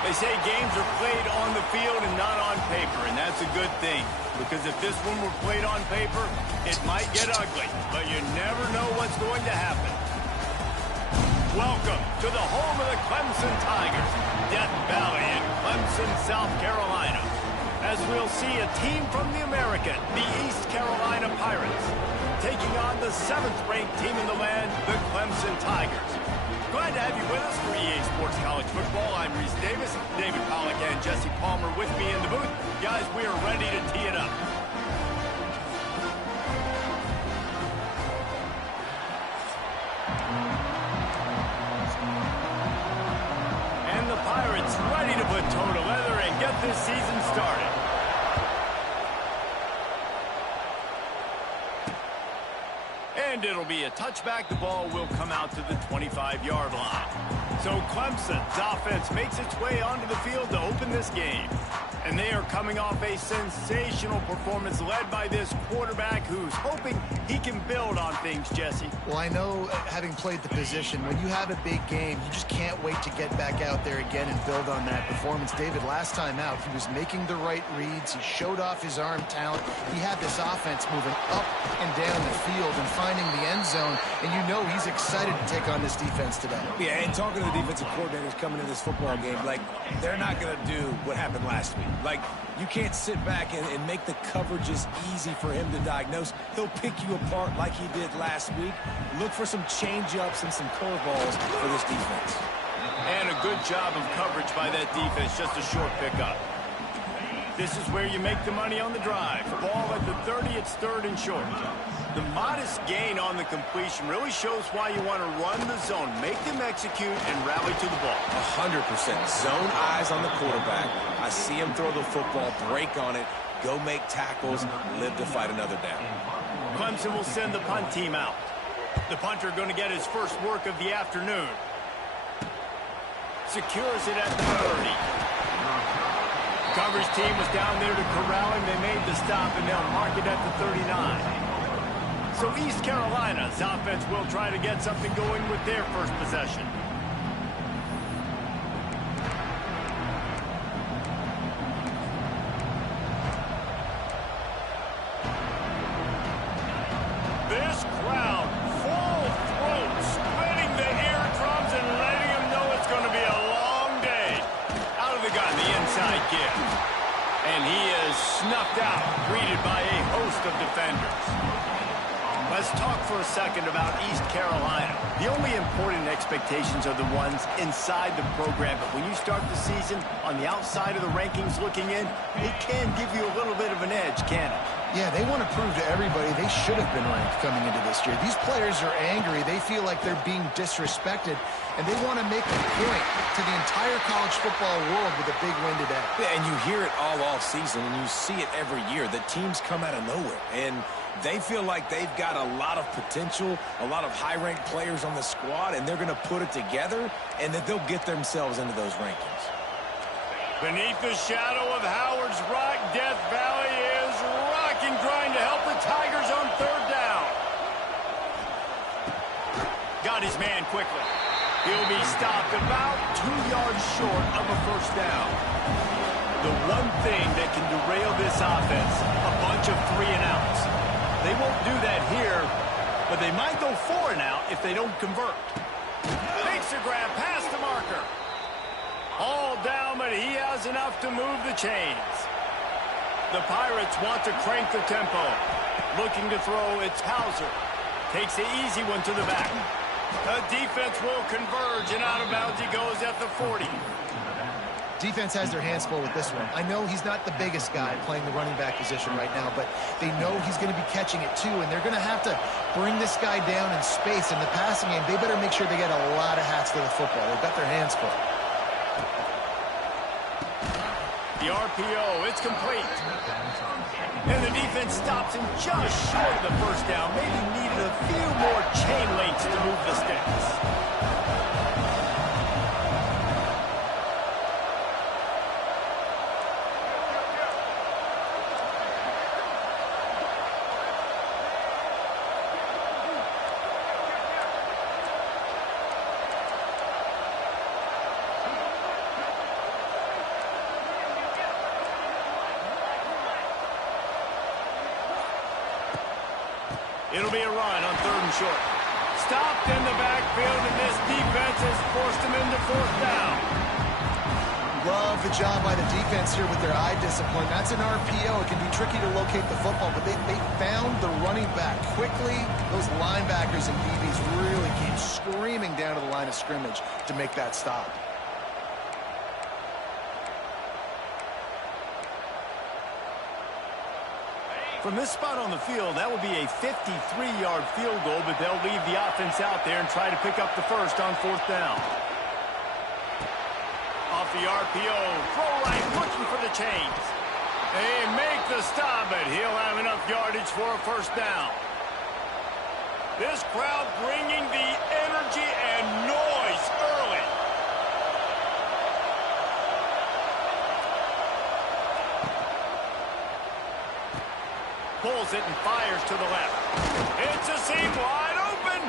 They say games are played on the field and not on paper, and that's a good thing. Because if this one were played on paper, it might get ugly, but you never know what's going to happen. Welcome to the home of the Clemson Tigers, Death Valley in Clemson, South Carolina. As we'll see a team from the American, the East Carolina Pirates, taking on the 7th-ranked team in the land, the Clemson Tigers. Glad to have you with us for EA Sports College Football. I'm Reese Davis, David Pollack and Jesse Palmer with me in the booth. Guys, we are ready to tee it up. And the Pirates ready to put toe to leather and get this season started. And it'll be a touchback. The ball will come out to the 25-yard line. So Clemson's offense makes its way onto the field to open this game. And they are coming off a sensational performance led by this quarterback who's hoping he can build on things, Jesse. Well, I know, having played the position, when you have a big game, you just can't wait to get back out there again and build on that performance. David, last time out, he was making the right reads. He showed off his arm talent. He had this offense moving up and down the field and finding the end zone. And you know he's excited to take on this defense today. Yeah, and talking to the defensive coordinators coming in this football game, like, they're not going to do what happened last week. Like, you can't sit back and make the coverages easy for him to diagnose. He'll pick you apart like he did last week. Look for some change-ups and some curveballs for this defense. And a good job of coverage by that defense, just a short pickup. This is where you make the money on the drive. Ball at the 30, it's 3rd and short. The modest gain on the completion really shows why you want to run the zone, make them execute, and rally to the ball. 100%. Zone eyes on the quarterback. I see him throw the football, break on it, go make tackles, live to fight another down. Clemson will send the punt team out. The punter going to get his first work of the afternoon. Secures it at the 30. Coverage team was down there to corral him. They made the stop, and they'll mark it at the 39. So East Carolina's offense will try to get something going with their first possession. This crowd, full throat, splitting the eardrums and letting them know it's going to be a long day. Out of the gun, the inside give. And he is snuffed out, greeted by a host of defenders. Let's talk for a second about East Carolina. The only important expectations are the ones inside the program, but when you start the season on the outside of the rankings looking in, it can give you a little bit of an edge, can it? Yeah, they want to prove to everybody they should have been ranked coming into this year. These players are angry. They feel like they're being disrespected, and they want to make a point to the entire college football world with a big win today. Yeah, and you hear it all off season, and you see it every year. The teams come out of nowhere, and they feel like they've got a lot of potential, a lot of high-ranked players on the squad, and they're going to put it together, and that they'll get themselves into those rankings. Beneath the shadow of Howard's Rock, Death Valley is rocking, trying to help the Tigers on 3rd down. Got his man quickly. He'll be stopped about 2 yards short of a 1st down. The one thing that can derail this offense, a bunch of 3-and-outs. They won't do that here, but they might go 4-and-out if they don't convert. Makes a grab past the marker. All down, but he has enough to move the chains. The Pirates want to crank the tempo. Looking to throw, it's Hauser. Takes the easy one to the back. The defense will converge, and out of bounds he goes at the 40. Defense has their hands full with this one. I know he's not the biggest guy playing the running back position right now, but they know he's going to be catching it too, and they're going to have to bring this guy down in space. In the passing game, they better make sure they get a lot of hats to the football. They've got their hands full. The RPO, it's complete. And the defense stops him just short of the 1st down. Maybe needed a few more chain links to move the sticks. It'll be a run on 3rd and short. Stopped in the backfield, and this defense has forced him into 4th down. Love the job by the defense here with their eye discipline. That's an RPO. It can be tricky to locate the football, but they found the running back quickly. Those linebackers and DBs really came screaming down to the line of scrimmage to make that stop. From this spot on the field, that would be a 53-yard field goal, but they'll leave the offense out there and try to pick up the first on 4th down. Off the RPO, throw right, looking for the chains. They make the stop, but he'll have enough yardage for a 1st down. This crowd bringing the energy and noise early. Pulls it and fires to the left. It's a seam wide open.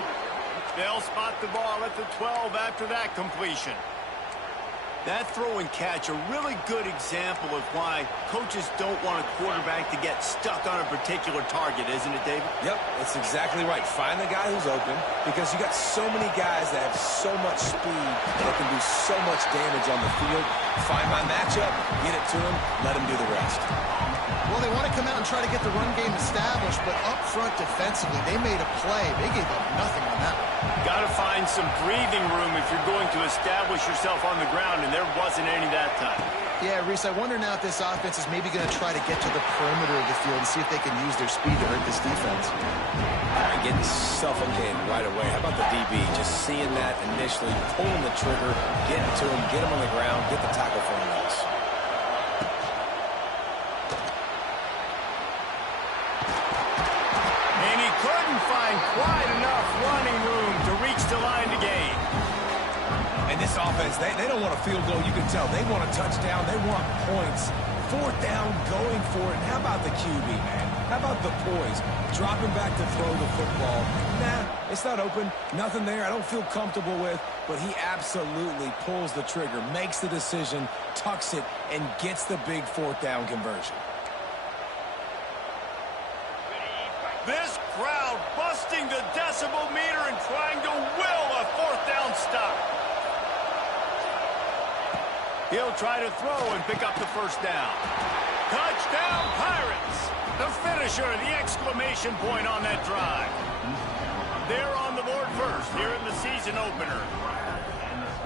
They'll spot the ball at the 12 after that completion. That throw and catch, a really good example of why coaches don't want a quarterback to get stuck on a particular target, isn't it, David? Yep, that's exactly right. Find the guy who's open, because you got so many guys that have so much speed that can do so much damage on the field. Find my matchup, get it to him, let him do the rest. Well, they want to come out and try to get the run game established, but up front defensively, they made a play. They gave up nothing on that one. Got to find some breathing room if you're going to establish yourself on the ground, and there wasn't any that time. Yeah, Reese, I wonder now if this offense is maybe going to try to get to the perimeter of the field and see if they can use their speed to hurt this defense. Getting suffocated right away. How about the DB? Just seeing that initially, pulling the trigger, getting to him, get him on the ground, get the tackle for him else. And he couldn't find quite enough running room to reach the line to gain. And this offense, they don't want a field goal. You can tell. They want a touchdown. They want points. 4th down, going for it. And how about the QB, man? How about the poise? Dropping back to throw the football. Nah, it's not open. Nothing there I don't feel comfortable with. But he absolutely pulls the trigger, makes the decision, tucks it, and gets the big 4th down conversion. This crowd busting the decibel meter and trying to will a 4th down stop. He'll try to throw and pick up the 1st down. Touchdown, Pirates! The finisher, the exclamation point on that drive. They're on the board first here in the season opener.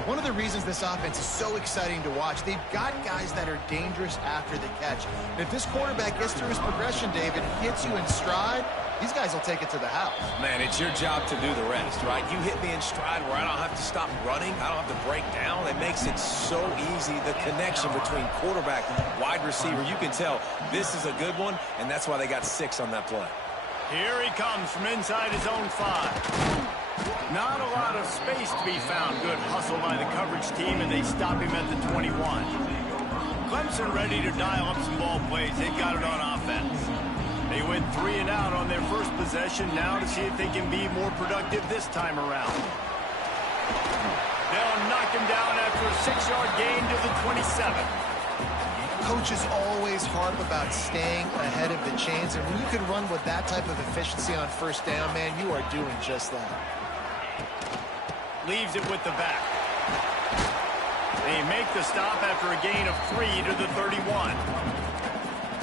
One of the reasons this offense is so exciting to watch, they've got guys that are dangerous after the catch. And if this quarterback gets through his progression, David, hits you in stride, these guys will take it to the house. Man, it's your job to do the rest, right? You hit me in stride where I don't have to stop running. I don't have to break down. It makes it so easy, the connection between quarterback and wide receiver. You can tell this is a good one, and that's why they got 6 on that play. Here he comes from inside his own 5. Not a lot of space to be found. Good hustle by the coverage team, and they stop him at the 21. Clemson ready to dial up some ball plays. They've got it on offense. They went 3 and out on their first possession. Now to see if they can be more productive this time around. They'll knock him down after a 6-yard gain to the 27. Coaches always harp about staying ahead of the chains, and when you can run with that type of efficiency on 1st down, man, you are doing just that. Leaves it with the back. They make the stop after a gain of 3 to the 31.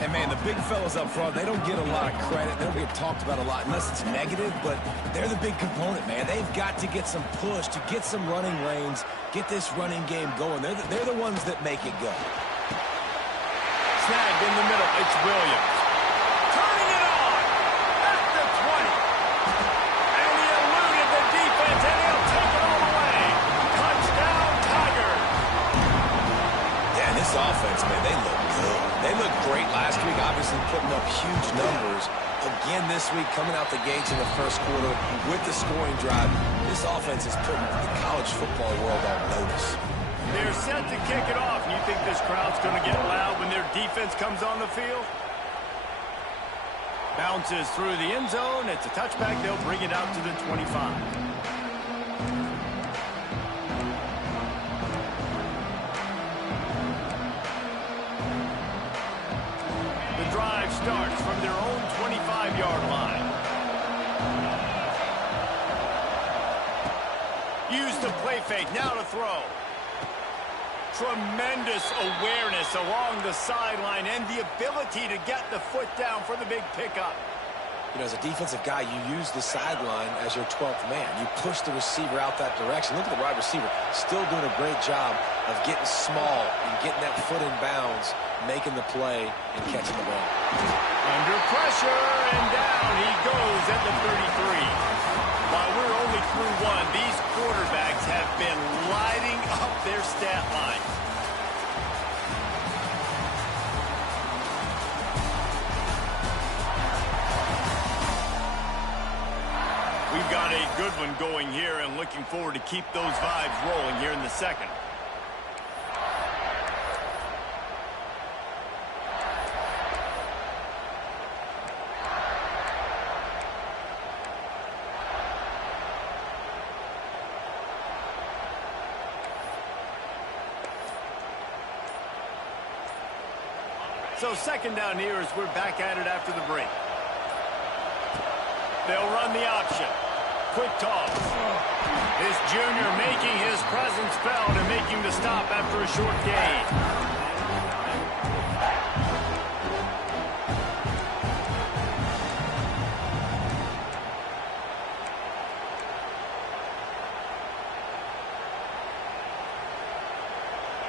And, man, the big fellas up front, they don't get a lot of credit. They don't get talked about a lot unless it's negative, but they're the big component, man. They've got to get some push, to get some running lanes, get this running game going. They're the ones that make it go. Snagged in the middle. It's Williams. Turning it on at the 20. And he eluded the defense, and he'll take it all the way. Touchdown, Tigers. Yeah, this offense, man, they look good. They looked great last week, obviously putting up huge numbers. Again this week, coming out the gates in the first quarter with the scoring drive. This offense is putting the college football world on notice. They're set to kick it off. You think this crowd's going to get loud when their defense comes on the field? Bounces through the end zone. It's a touchback. They'll bring it out to the 25. The drive starts from their own 25-yard line. fake. Now to throw. Tremendous awareness along the sideline and the ability to get the foot down for the big pickup. You know, as a defensive guy, you use the sideline as your 12th man. You push the receiver out that direction. Look at the wide receiver, still doing a great job of getting small and getting that foot in bounds, making the play and catching the ball. Under pressure, and down he goes at the 33. While we're only through one, these quarterbacks have been lighting up their stat lines. We've got a good one going here and looking forward to keep those vibes rolling here in the second. So second down here as we're back at it after the break. They'll run the option. Quick toss. This junior making his presence felt and making the stop after a short gain.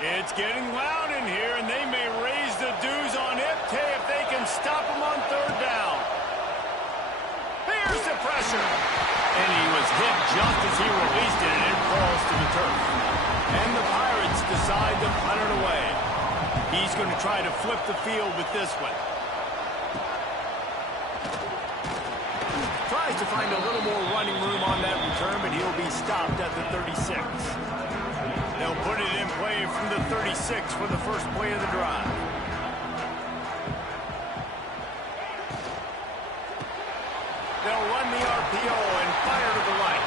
It's getting loud in here, and they may raise the dues on Ipte if they can stop him on third down. Here's the pressure. And he was hit just as he released it, and it falls to the turf. And the Pirates decide to punt it away. He's going to try to flip the field with this one. Tries to find a little more running room on that return, but he'll be stopped at the 36. They'll put it in play from the 36 for the first play of the drive. They'll run the RPO and fire to the right.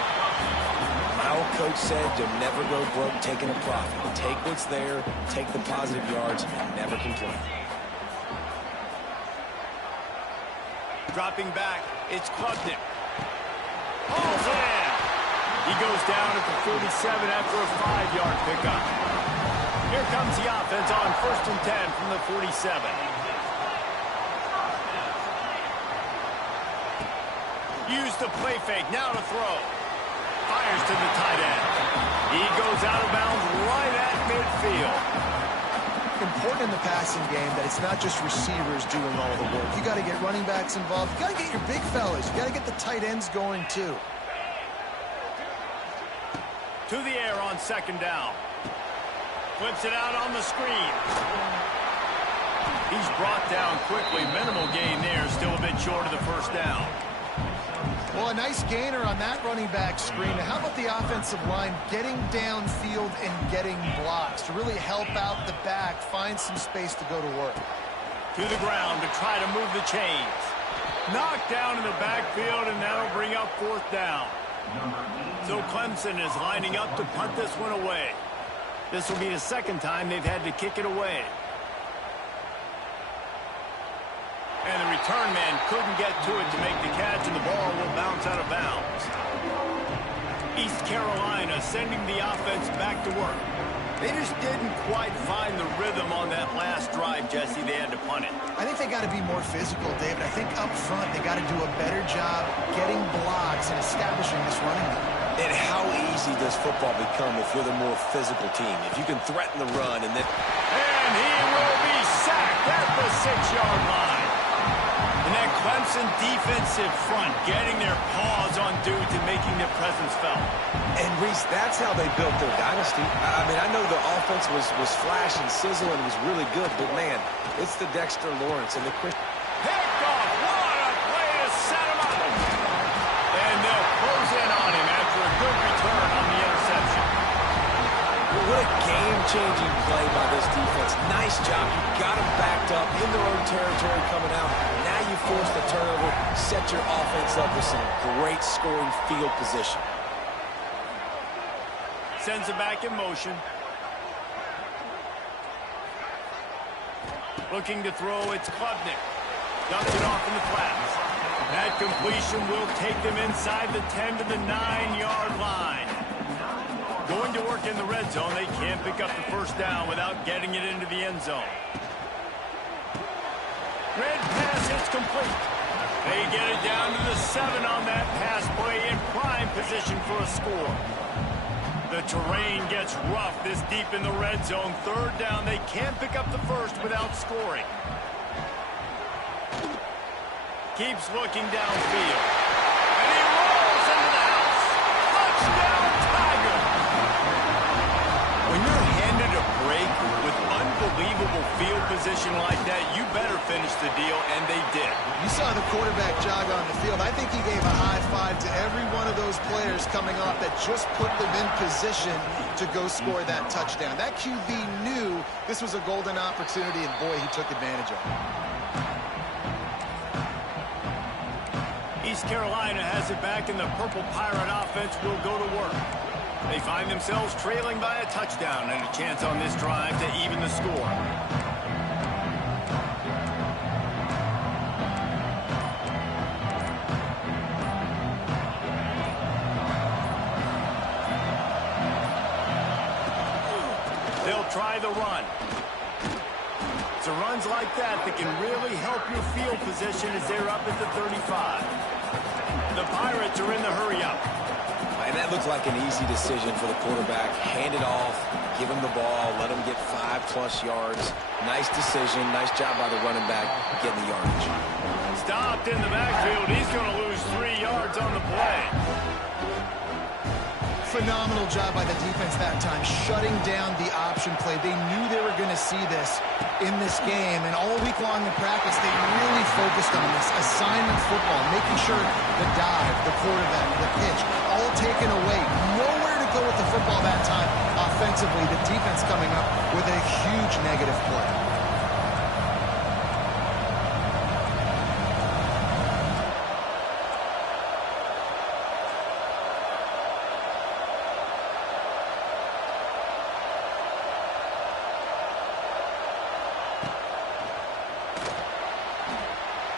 My old coach said you'll never go broke taking a profit. Take what's there, take the positive yards, and never complain. Dropping back, it's Klubnik. Hauls in. He goes down at the 47 after a 5-yard pickup. Here comes the offense on 1st and 10 from the 47. Use the play fake, now to throw. Fires to the tight end. He goes out of bounds right at midfield. Important in the passing game that it's not just receivers doing all the work. You got to get running backs involved. You got to get your big fellas. You got to get the tight ends going too. To the air on second down. Flips it out on the screen. He's brought down quickly. Minimal gain there. Still a bit short of the first down. Well, a nice gainer on that running back screen. How about the offensive line getting downfield and getting blocks to really help out the back, find some space to go to work. To the ground to try to move the chains. Knocked down in the backfield, and that'll bring up 4th down. So Clemson is lining up to punt this one away. This will be the second time they've had to kick it away. And the return man couldn't get to it to make the catch, and the ball will bounce out of bounds. East Carolina sending the offense back to work. They just didn't quite find the rhythm on that last drive, Jesse. They had to punt it. I think they got to be more physical, David. I think up front they got to do a better job getting blocks and establishing this running game. And how easy does football become if you're the more physical team? If you can threaten the run and then... And he will be sacked at the 6-yard line. And that Clemson defensive front getting their paws on dudes and making their presence felt. And, Reese, that's how they built their dynasty. I mean, I know the offense was flash and sizzle and was really good, but, man, it's the Dexter Lawrence and the Christian... Picked off. What a play to set him up. And they'll close in on him after a good return on the interception. What a game-changing play by this defense. Nice job. You got them backed up in their own territory coming out. Now you force the turnover, set your offense up with some great scoring field position. Sends it back in motion. Looking to throw, it's Klubnik. Dumps it off in the flats. That completion will take them inside the 10 to the 9-yard line. Going to to work in the red zone. They can't pick up the first down without getting it into the end zone. Red pass hits complete. They get it down to the 7 on that pass play in prime position for a score. The terrain gets rough this deep in the red zone. Third down, they can't pick up the first without scoring. Keeps looking downfield. And he rolls into the house. Touchdown, Tiger! When you're handed a break with unbelievable field position like that, you better finish the deal, and they did. You saw the quarterback jog on the field. I think he gave a high five to every one of those players coming off that just put them in position to go score that touchdown. That QB knew this was a golden opportunity, and boy, he took advantage of it. East Carolina has it back, and the Purple Pirate offense will go to work. They find themselves trailing by a touchdown and a chance on this drive to even the score. They'll try the run. It's runs like that can really help your field position as they're up at the 35. The Pirates are in the hurry-up. And that looked like an easy decision for the quarterback. Hand it off, give him the ball, let him get 5+ yards. Nice decision, nice job by the running back getting the yardage. Stopped in the backfield. He's going to lose 3 yards on the play. Phenomenal job by the defense that time, shutting down the option play. They knew they were going to see this in this game, and all week long in practice, they really focused on this assignment football, making sure the dive, the quarterback, the pitch, all taken away. Nowhere to go with the football that time offensively. The defense coming up with a huge negative play.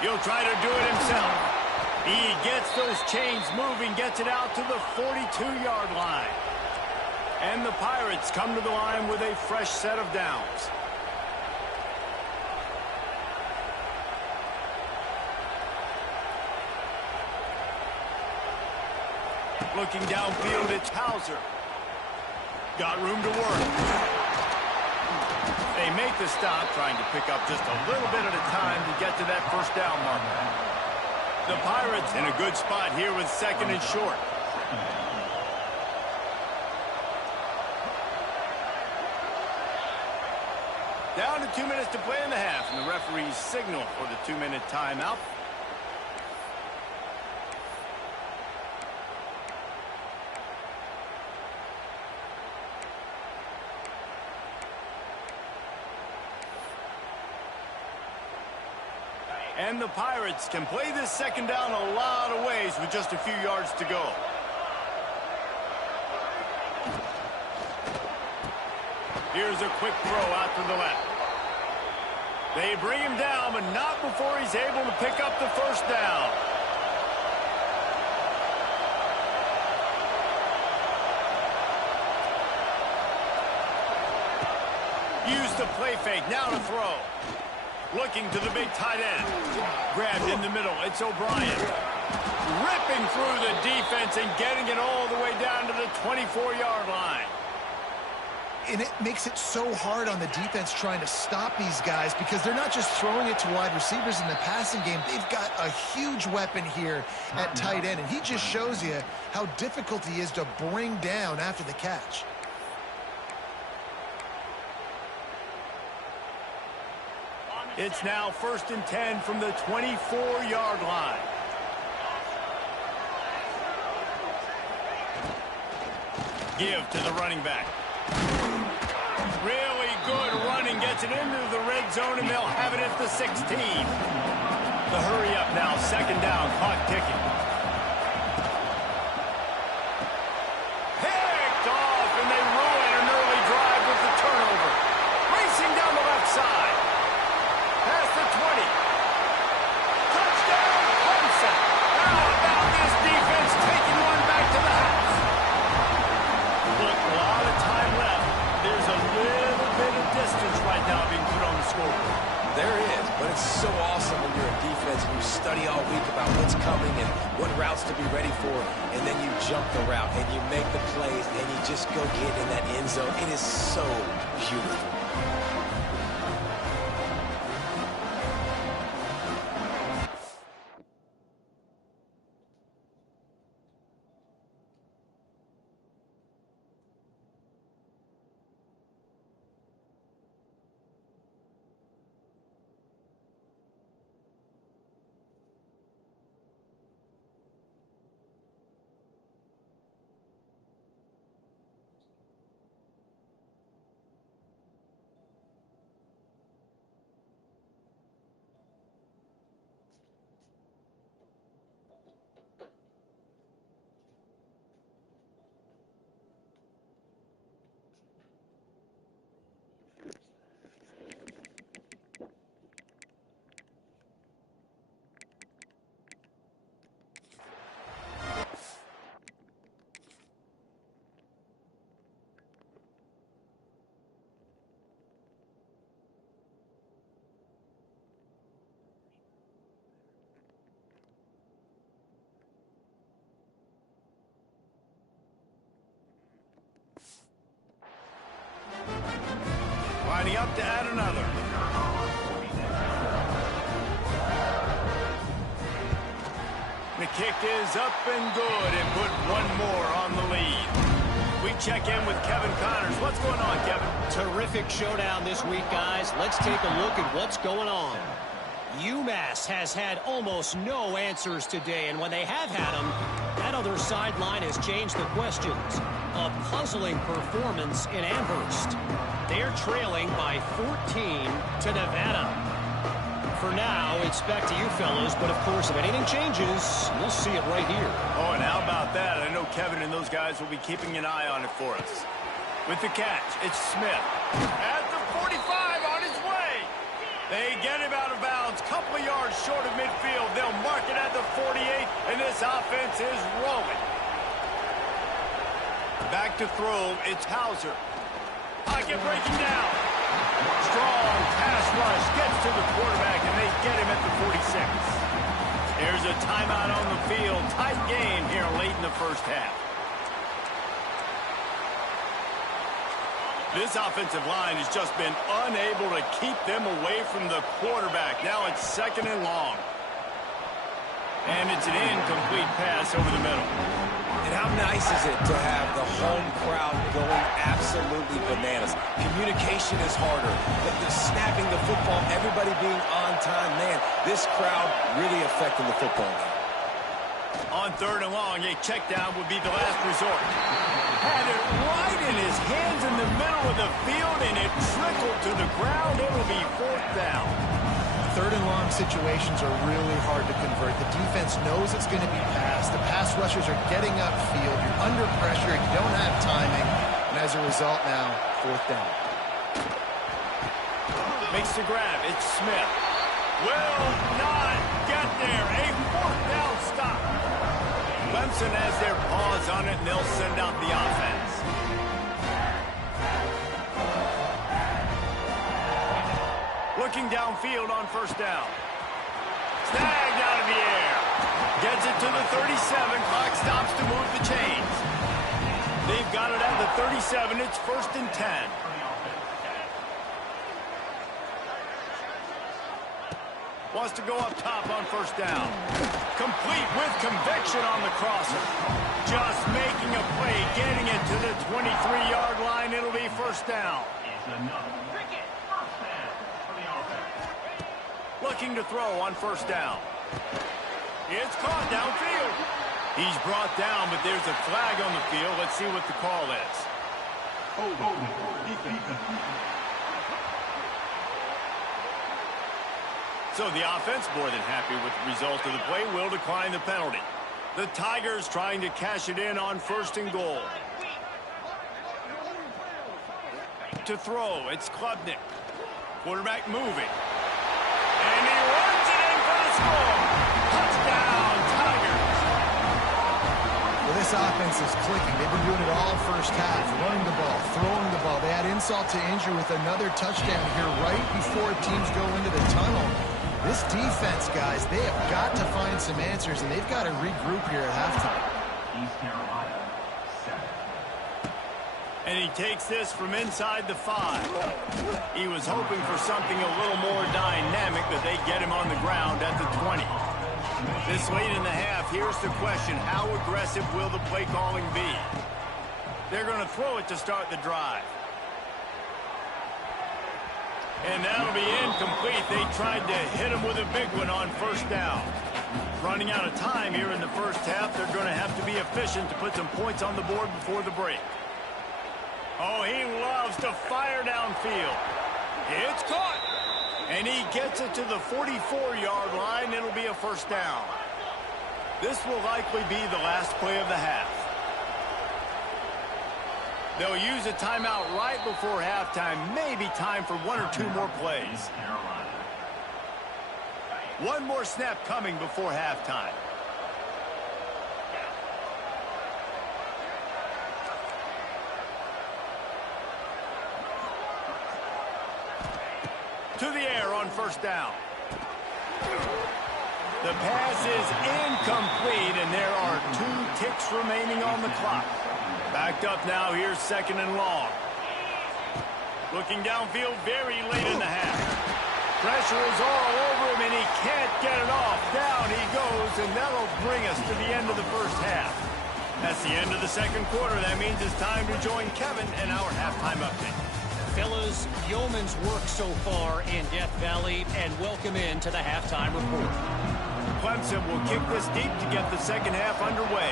He'll try to do it himself. He gets those chains moving, gets it out to the 42-yard line. And the Pirates come to the line with a fresh set of downs. Looking downfield, it's Hauser. Got room to work. They make the stop, trying to pick up just a little bit at a time to get to that first down marker. The Pirates in a good spot here with 2nd and short. Down to 2 minutes to play in the half, and the referee's signal for the 2-minute timeout. And the Pirates can play this second down a lot of ways with just a few yards to go. Here's a quick throw out to the left. They bring him down, but not before he's able to pick up the first down. Use the play fake, now to throw. Looking to the big tight end. Grabbed in the middle. It's O'Brien. Ripping through the defense and getting it all the way down to the 24-yard line. And it makes it so hard on the defense trying to stop these guys because they're not just throwing it to wide receivers in the passing game. They've got a huge weapon here at tight end, and he just shows you how difficult he is to bring down after the catch. It's now 1st and 10 from the 24-yard line. Give to the running back. Really good running, gets it into the red zone, and they'll have it at the 16. The hurry up now, 2nd down, clock ticking. Picked off, and they ruin an early drive with the turnover. Racing down the left side. Past the 20. Touchdown, Clemson. How about this defense taking one back to the house? Look, a lot of There is, but it's so awesome when you're a defense and you study all week about what's coming and what routes to be ready for, and then you jump the route and you make the plays and you just go get in that end zone. It is so beautiful. Lining up to add another. The kick is up and good and put one more on the lead. We check in with Kevin Connors. What's going on, Kevin? Terrific showdown this week, guys. Let's take a look at what's going on. UMass has had almost no answers today, and when they have had them, that other sideline has changed the questions. A puzzling performance in Amherst. They're trailing by 14 to Nevada. For now, it's back to you fellas, but of course, if anything changes, we'll see it right here. Oh, and how about that? I know Kevin and those guys will be keeping an eye on it for us. With the catch, it's Smith. At the 45, on his way. They get him out of bounds, couple of yards short of midfield. They'll mark it at the 48, and this offense is rolling. Back to throw, it's Hauser. Pocket breaking down. Strong pass rush gets to the quarterback, and they get him at the 46. There's a timeout on the field. Tight game here late in the first half. This offensive line has just been unable to keep them away from the quarterback. Now it's 2nd and long. And it's an incomplete pass over the middle. And how nice is it to have the home crowd going absolutely bananas? Communication is harder. The snapping the football, everybody being on time. Man, this crowd really affecting the football game. On 3rd and long, a check down would be the last resort. Had it right in his hands in the middle of the field, and it trickled to the ground. It'll be 4th down. 3rd and long situations are really hard to convert. The defense knows it's going to be passed. The pass rushers are getting upfield. You're under pressure. You don't have timing. And as a result now, 4th down. Makes the grab. It's Smith. Will not get there. A 4th down stop. Clemson has their paws on it, and they'll send out the offense. Looking downfield on 1st down. Snagged out of the air. Gets it to the 37. Clock stops to move the chains. They've got it at the 37. It's 1st and 10. Wants to go up top on 1st down. Complete with conviction on the crosser. Just making a play, getting it to the 23-yard line. It'll be 1st down. Looking to throw on 1st down. It's caught downfield. He's brought down, but there's a flag on the field. Let's see what the call is. So the offense, more than happy with the result of the play, will decline the penalty. The Tigers trying to cash it in on 1st and goal. To throw, it's Klubnik. Quarterback moving. And he runs it in for the score. Touchdown, Tigers. Well, this this offense is clicking. They've been doing it all first half, running the ball, throwing the ball. They add insult to injury with another touchdown here right before teams go into the tunnel. This defense, guys, they have got to find some answers, and they've got to regroup here at halftime. East Carolina, 7. And he takes this from inside the 5. He was hoping for something a little more dynamic, but they get him on the ground at the 20. This late in the half, here's the question. How aggressive will the play calling be? They're going to throw it to start the drive. And that'll be incomplete. They tried to hit him with a big one on first down. Running out of time here in the first half, they're going to have to be efficient to put some points on the board before the break. Oh, he loves to fire downfield. It's caught. And he gets it to the 44-yard line. It'll be a first down. This will likely be the last play of the half. They'll use a timeout right before halftime. Maybe time for 1 or 2 more plays. One more snap coming before halftime. To the air on first down. The pass is incomplete, and there are 2 ticks remaining on the clock. Backed up now, here's 2nd and long. Looking downfield very late in the half. Pressure is all over him, and he can't get it off. Down he goes, and that'll bring us to the end of the first half. That's the end of the second quarter. That means it's time to join Kevin in our halftime update. Fellas, yeoman's work so far in Death Valley, and welcome into the halftime report. Clemson will kick this deep to get the second half underway.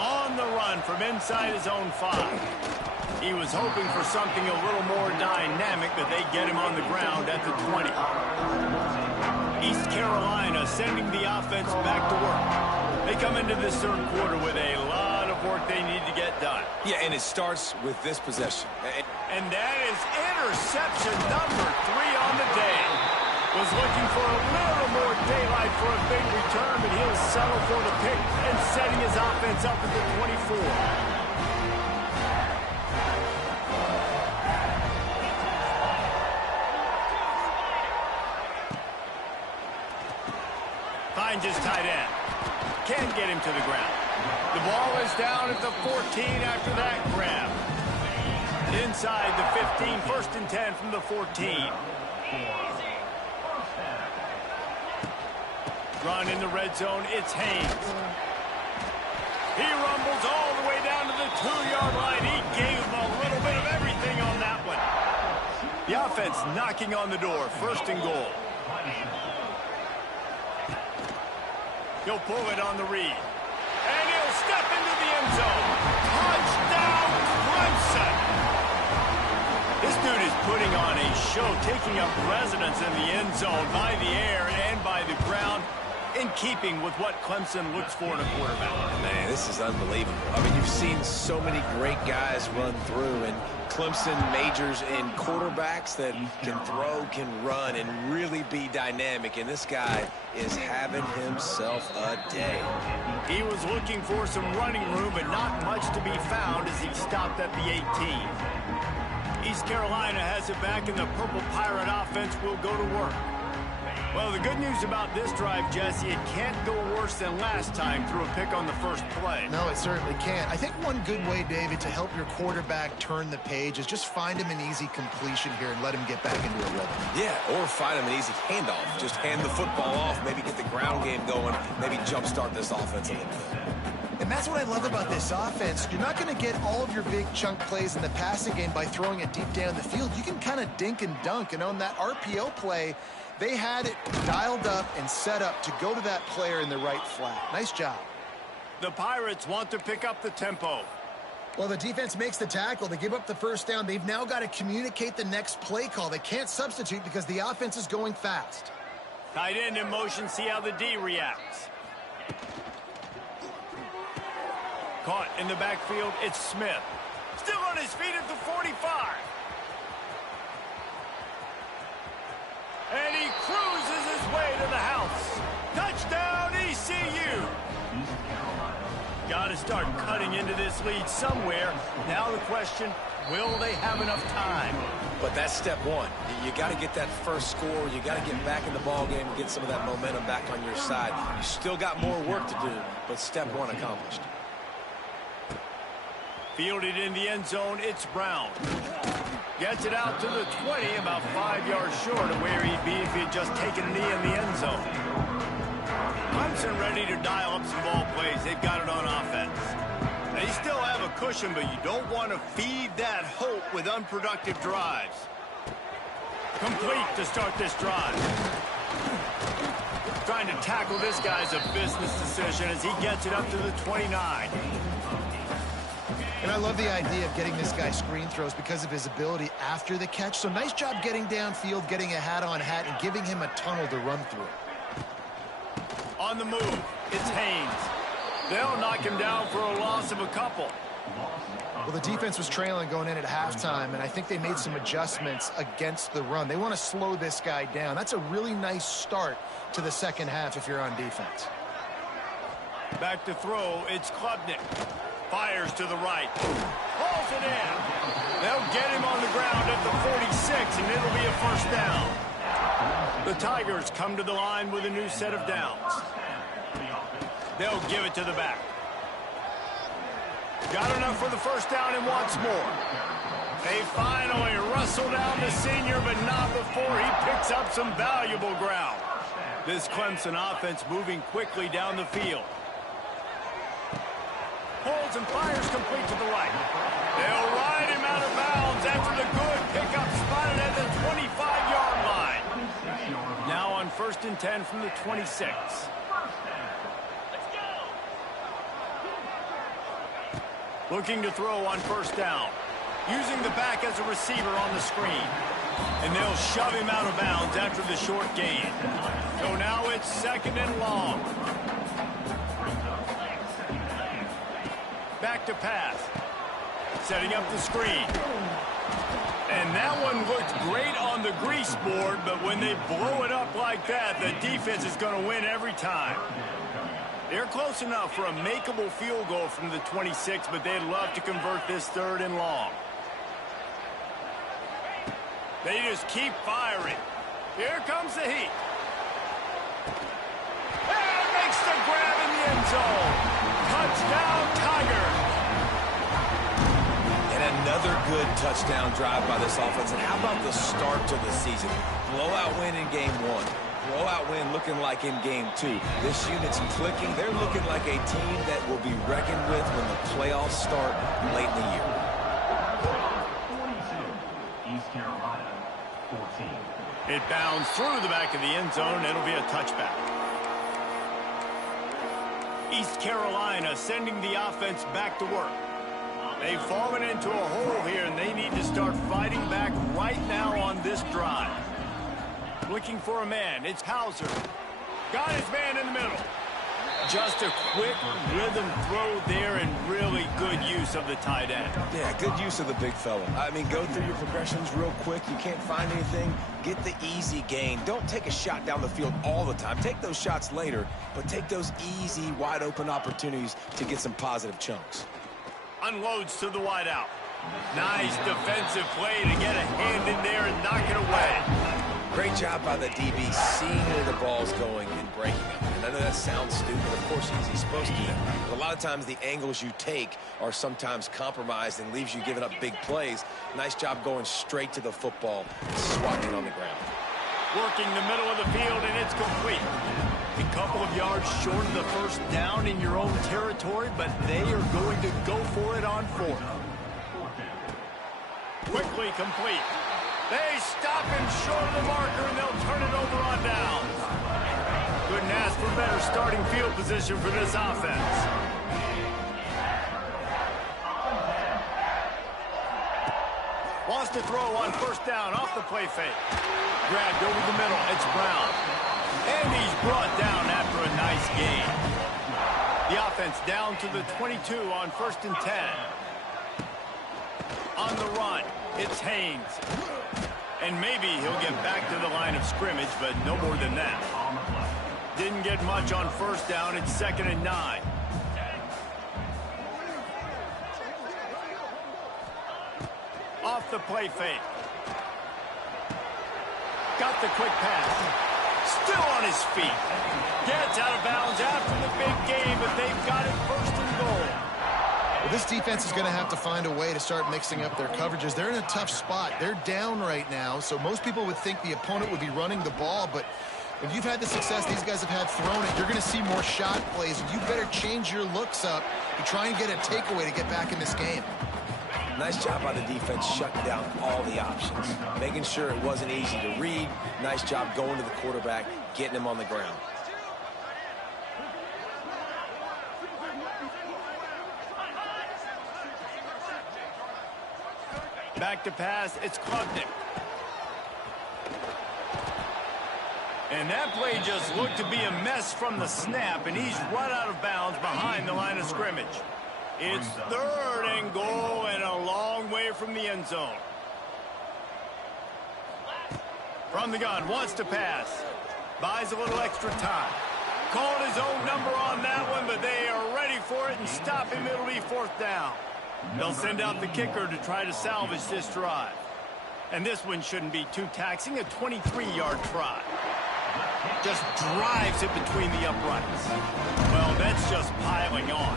On the run from inside his own 5. He was hoping for something a little more dynamic, but they get him on the ground at the 20. East Carolina sending the offense back to work. They come into this third quarter with a lot of work they need to get done. Yeah, and it starts with this possession. And that is interception number 3 on the day. Was looking for a little more daylight for a big return, but he'll settle for the pick and setting his offense up at the 24. Finds his tight end. Can't get him to the ground. The ball is down at the 14 after that grab. Inside the 15, 1st and 10 from the 14. Run in the red zone, it's Haynes. He rumbles all the way down to the 2-yard line. He gave him a little bit of everything on that one. The offense knocking on the door, 1st and goal. He'll pull it on the read. And he'll step into the end zone. Touchdown, Clemson! This dude is putting on a show, taking up residence in the end zone by the air and by the ground, in keeping with what Clemson looks for in a quarterback. Man, this is unbelievable. I mean, you've seen so many great guys run through, and Clemson majors in quarterbacks that can throw, can run, and really be dynamic, and this guy is having himself a day. He was looking for some running room, but not much to be found as he stopped at the 18. East Carolina has it back, and the Purple Pirate offense will go to work. Well, the good news about this drive, Jesse, it can't go worse than last time through a pick on the first play. No, it certainly can't. I think one good way, David, to help your quarterback turn the page is just find him an easy completion here and let him get back into a rhythm. Yeah, or find him an easy handoff. Just hand the football off, maybe get the ground game going, maybe jumpstart this offense a little bit. And that's what I love about this offense. You're not going to get all of your big chunk plays in the passing game by throwing it deep down the field. You can kind of dink and dunk. And on that RPO play, they had it dialed up and set up to go to that player in the right flat. Nice job. The Pirates want to pick up the tempo. Well, the defense makes the tackle. They give up the first down. They've now got to communicate the next play call. They can't substitute because the offense is going fast. Tight end in motion, see how the D reacts. Caught in the backfield, it's Smith. Still on his feet at the 45. And he cruises his way to the house. Touchdown! start cutting into this lead somewhere. Now the question, will they have enough time? But that's step one. You got to get that first score. You got to get back in the ball game and get some of that momentum back on your side. You still got more work to do, but step one accomplished. Fielded in the end zone, it's Brown. Gets it out to the 20, about 5 yards short of where he'd be if he had just taken a knee in the end zone. Clemson ready to dial up some ball plays. They've got it on offense. They still have a cushion, but you don't want to feed that hope with unproductive drives. Complete to start this drive. Trying to tackle this guy's a business decision as he gets it up to the 29. And I love the idea of getting this guy screen throws because of his ability after the catch. So nice job getting downfield, getting a hat-on-hat, and giving him a tunnel to run through. On the move, it's Haynes. They'll knock him down for a loss of a couple. Well, the defense was trailing going in at halftime, and I think they made some adjustments against the run. They want to slow this guy down. That's a really nice start to the second half if you're on defense. Back to throw, it's Klubnik. Fires to the right. Hauls it in. They'll get him on the ground at the 46, and it'll be a first down. The Tigers come to the line with a new set of downs. They'll give it to the back. Got enough for the first down and wants more. They finally wrestle down the senior, but not before he picks up some valuable ground. This Clemson offense moving quickly down the field. Holds and fires complete to the right. They'll ride him out of bounds after the good pickup spotted at the 25-yard line. Now on 1st and 10 from the 26. Looking to throw on first down. Using the back as a receiver on the screen. And they'll shove him out of bounds after the short gain. So now it's 2nd and long. Back to pass. Setting up the screen. And that one looked great on the grease board, but when they blow it up like that, the defense is going to win every time. They're close enough for a makeable field goal from the 26, but they'd love to convert this 3rd and long. They just keep firing. Here comes the heat. And makes the grab in the end zone. Touchdown, Tigers. And another good touchdown drive by this offense. And how about the start to the season? Blowout win in game 1. Blowout win looking like in game 2. This unit's clicking. They're looking like a team that will be reckoned with when the playoffs start late in the year. East Carolina, 14. It bounds through the back of the end zone. It'll be a touchback. East Carolina sending the offense back to work. They've fallen into a hole here, and they need to start fighting back right now on this drive. Looking for a man. It's Hauser. Got his man in the middle. Just a quick rhythm throw there and really good use of the tight end. Yeah, good use of the big fella. I mean, go through your progressions real quick. You can't find anything. Get the easy gain. Don't take a shot down the field all the time. Take those shots later, but take those easy, wide-open opportunities to get some positive chunks. Unloads to the wideout. Nice defensive play to get a hand in there and knock it away. Great job by the DB seeing where the ball's going and breaking it. And I know that sounds stupid. Of course, he's supposed to do that. But a lot of times the angles you take are sometimes compromised and leaves you giving up big plays. Nice job going straight to the football and swatting it on the ground. Working the middle of the field, and it's complete. A couple of yards short of the first down in your own territory, but they are going to go for it on 4th. Quickly complete. They stop him short of the marker, and they'll turn it over on down. Couldn't ask for better starting field position for this offense. Wants to throw on first down off the play fake. Grabbed over the middle. It's Brown. And he's brought down after a nice gain. The offense down to the 22 on 1st and 10. On the run, it's Haynes. And maybe he'll get back to the line of scrimmage, but no more than that. Didn't get much on first down. It's 2nd and 9. off the play fake. Got the quick pass. Still on his feet. Gets out of bounds after the big game, but they've got it first and goal. Well, this defense is going to have to find a way to start mixing up their coverages. They're in a tough spot. They're down right now, so most people would think the opponent would be running the ball, but when you've had the success these guys have had throwing it, you're going to see more shot plays. You better change your looks up to try and get a takeaway to get back in this game. Nice job by the defense shutting down all the options, making sure it wasn't easy to read. Nice job going to the quarterback, getting him on the ground. Back to pass, it's Klubnik. And that play just looked to be a mess from the snap, and he's run out of bounds behind the line of scrimmage. It's 3rd and goal and a long way from the end zone. From the gun, wants to pass. Buys a little extra time. Called his own number on that one, but they are ready for it and stop him. It'll be 4th down. They'll send out the kicker to try to salvage this drive. And this one shouldn't be too taxing, a 23-yard try. Just drives it between the uprights. Well, that's just piling on.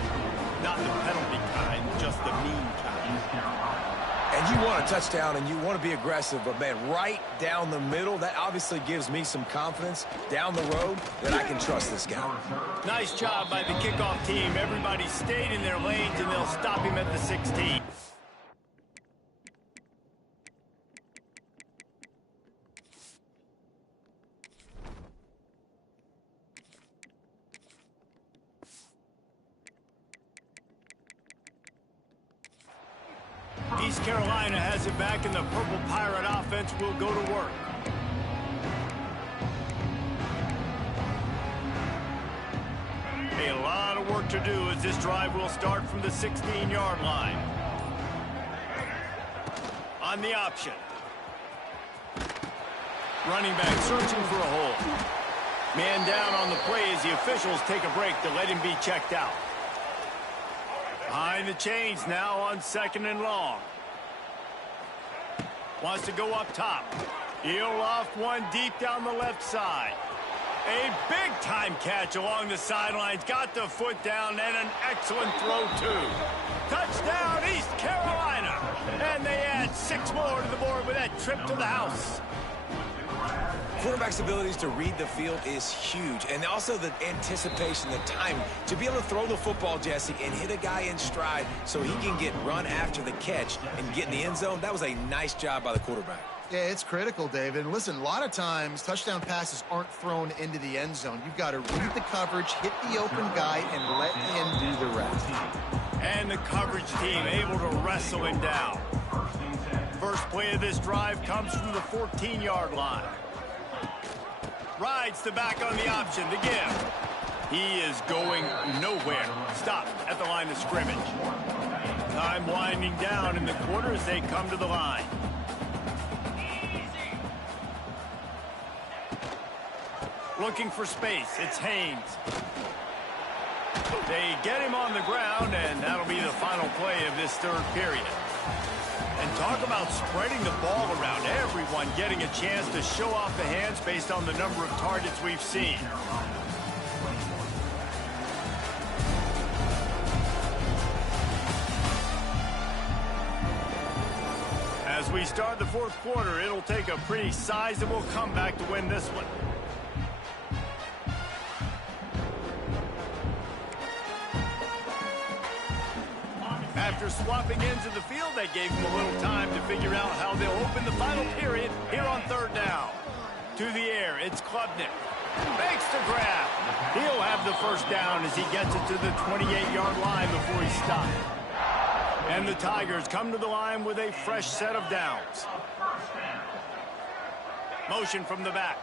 Not the penalty kind, just the mean kind. And you want a touchdown and you want to be aggressive, but man, right down the middle, that obviously gives me some confidence down the road that I can trust this guy. Nice job by the kickoff team. Everybody stayed in their lanes and they'll stop him at the 16. East Carolina has it back, and the Purple Pirate offense will go to work. A lot of work to do as this drive will start from the 16-yard line. On the option. Running back searching for a hole. Man down on the play as the officials take a break to let him be checked out. Behind the chains now on 2nd and long. Wants to go up top. He'll loft one deep down the left side. A big-time catch along the sidelines. Got the foot down and an excellent throw, too. Touchdown, East Carolina. And they add 6 more to the board with that trip to the house. Quarterback's abilities to read the field is huge, and also the anticipation, the time to be able to throw the football, Jesse, and hit a guy in stride so he can get run after the catch and get in the end zone. That was a nice job by the quarterback. Yeah, it's critical, David. And listen, a lot of times touchdown passes aren't thrown into the end zone. You've got to read the coverage, hit the open guy, and let him do the rest. And the coverage team able to wrestle him down. First play of this drive comes from the 14-yard line. Rides the back on the option to give. He is going nowhere. Stopped at the line of scrimmage. Time winding down in the quarter as they come to the line. Looking for space. It's Haynes. They get him on the ground, and that'll be the final play of this 3rd period. And talk about spreading the ball around. Everyone getting a chance to show off the hands based on the number of targets we've seen. As we start the 4th quarter, it'll take a pretty sizable comeback to win this one. After swapping ends of the field, that gave him a little time to figure out how they'll open the final period here on 3rd down. To the air, it's Klubnik. Makes the grab. He'll have the first down as he gets it to the 28-yard line before he stops. And the Tigers come to the line with a fresh set of downs. Motion from the back.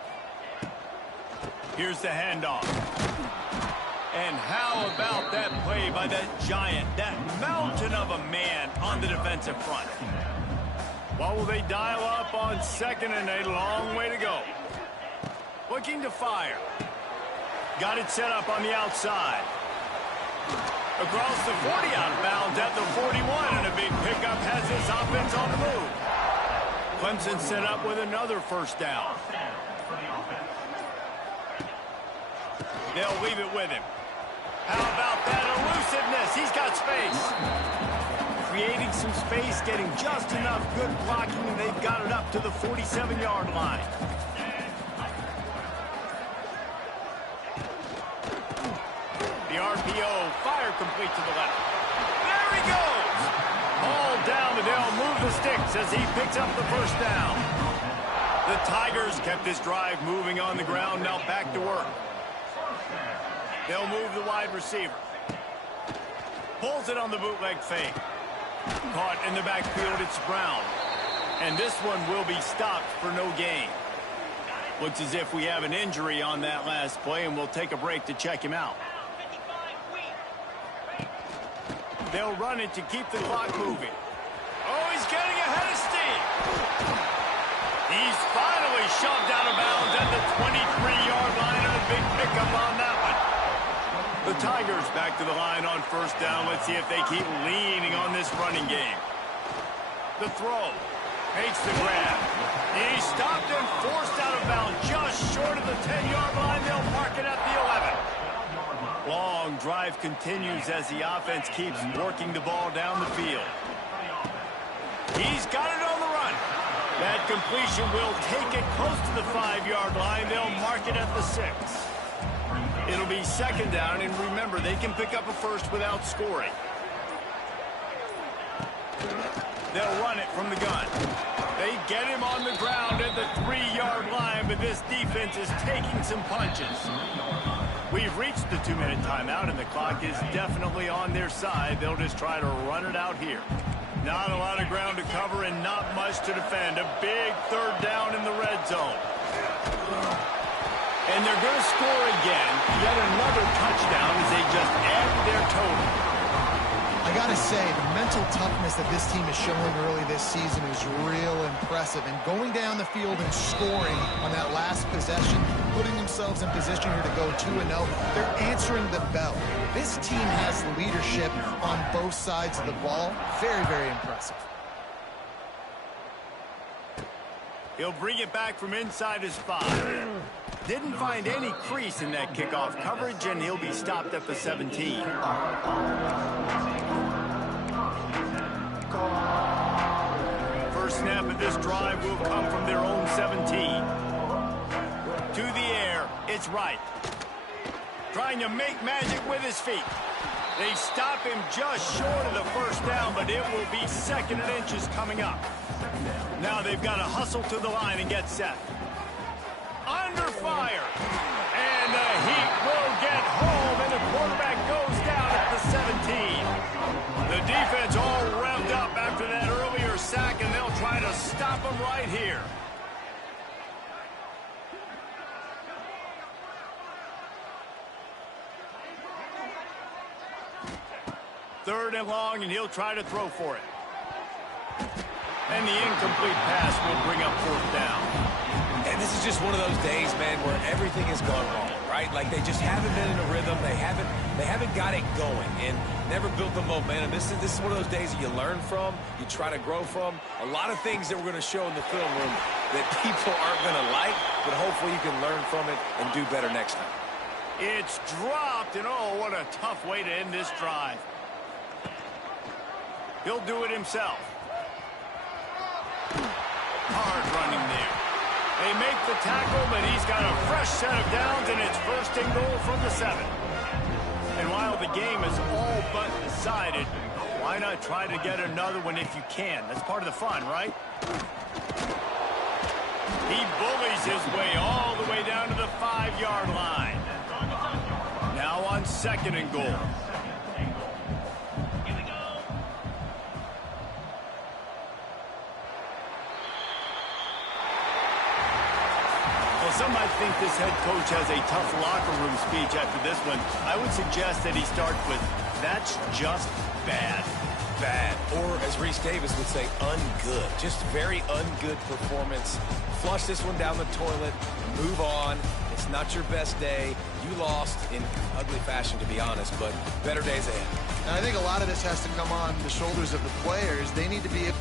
Here's the handoff. And how about that play by that giant, that mountain of a man on the defensive front? What will they dial up on 2nd and a long way to go? Looking to fire. Got it set up on the outside. Across the 40 out of bounds at the 41, and a big pickup has this offense on the move. Clemson set up with another first down. They'll leave it with him. How about that elusiveness? He's got space. Creating some space, getting just enough good blocking, and they've got it up to the 47-yard line. The RPO, fire complete to the left. There he goes! Ball down, and they'll move the sticks as he picks up the first down. The Tigers kept this drive moving on the ground, now back to work. They'll move the wide receiver. Pulls it on the bootleg fake. Caught in the backfield, it's Brown. And this one will be stopped for no gain. Looks as if we have an injury on that last play, and we'll take a break to check him out. They'll run it to keep the clock moving. Oh, he's getting ahead of steam. He's finally shoved out of bounds at the 23-yard line, and a big pickup on that one. The Tigers back to the line on first down. Let's see if they keep leaning on this running game. The throw. Makes the grab. He's stopped and forced out of bounds just short of the 10-yard line. They'll mark it at the 11. Long drive continues as the offense keeps working the ball down the field. He's got it on the run. That completion will take it close to the 5-yard line. They'll mark it at the 6. It'll be second down, and remember, they can pick up a first without scoring. They'll run it from the gun. They get him on the ground at the 3-yard line, but this defense is taking some punches. We've reached the 2-minute timeout, and the clock is definitely on their side. They'll just try to run it out here. Not a lot of ground to cover and not much to defend. A big third down in the red zone. And they're going to score again. Yet another touchdown as they just add their total. I got to say, the mental toughness that this team is showing early this season is real impressive. And going down the field and scoring on that last possession, putting themselves in position here to go 2-0, they're answering the bell. This team has leadership on both sides of the ball. Very, very impressive. He'll bring it back from inside his 5. Didn't find any crease in that kickoff coverage, and he'll be stopped at the 17. First snap of this drive will come from their own 17. To the air, it's Wright. Trying to make magic with his feet. They stop him just short of the first down, but it will be second and inches coming up. Now they've got to hustle to the line and get set. Under fire. And the Heat will get home, and the quarterback goes down at the 17. The defense all revved up after that earlier sack, and they'll try to stop him right here. Third and long, and he'll try to throw for it. And the incomplete pass will bring up fourth down. And this is just one of those days, man, where everything has gone wrong, right? Like they just haven't been in a rhythm. They haven't got it going and never built the momentum. This is one of those days that you learn from, you try to grow from. A lot of things that we're going to show in the film room that people aren't going to like, but hopefully you can learn from it and do better next time. It's dropped, and oh, what a tough way to end this drive. He'll do it himself. Hard running there. They make the tackle, but he's got a fresh set of downs, and it's first and goal from the 7. And while the game is all but decided, why not try to get another one if you can? That's part of the fun, right? He bullies his way all the way down to the 5-yard line. Now on second and goal. Some might think this head coach has a tough locker room speech after this one. I would suggest that he starts with, that's just bad. Bad. Or, as Reese Davis would say, ungood. Just very ungood performance. Flush this one down the toilet. Move on. It's not your best day. You lost in ugly fashion, to be honest, but better days ahead. And I think a lot of this has to come on the shoulders of the players. They need to be able